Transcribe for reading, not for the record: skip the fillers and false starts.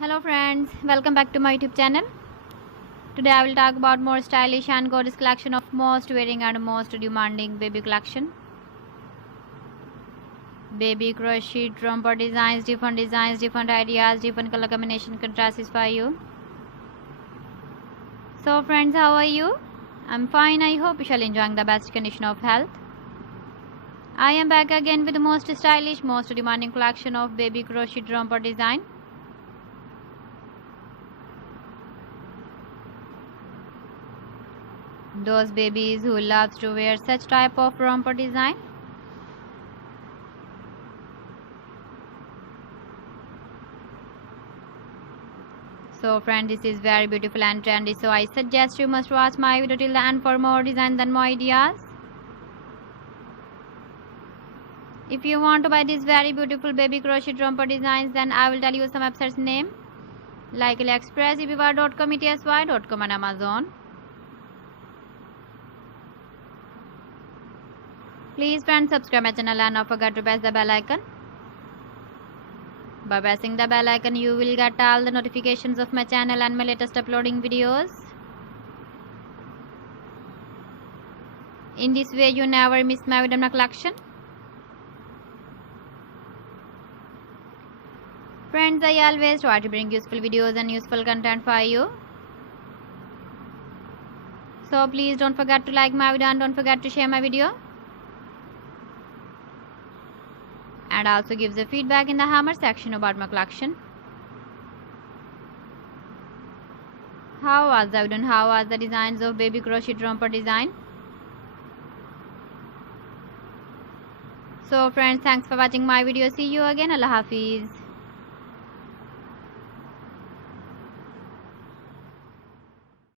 Hello friends, welcome back to my YouTube channel. Today I will talk about more stylish and gorgeous collection of most wearing and most demanding baby collection. Baby crochet romper designs, different ideas, different color combination contrasts for you. So friends, how are you? I'm fine. I hope you shall enjoying the best condition of health. I am back again with the most stylish, most demanding collection of baby crochet romper design. Those babies who loves to wear such type of romper design. So friend, this is very beautiful and trendy, so I suggest you must watch my video till the end for more designs and more ideas. If you want to buy these very beautiful baby crochet romper designs, then I will tell you some websites name like AliExpress, eBay.com, ETSY.com and Amazon. Please friends, subscribe my channel and don't forget to press the bell icon. By pressing the bell icon, you will get all the notifications of my channel and my latest uploading videos. In this way, you never miss my video collection. Friends, I always try to bring useful videos and useful content for you. So please don't forget to like my video and don't forget to share my video. And also gives a feedback in the hammer section about my collection. How was the video and how was the designs of baby crochet romper design? So friends, thanks for watching my video. See you again. Allah Hafiz.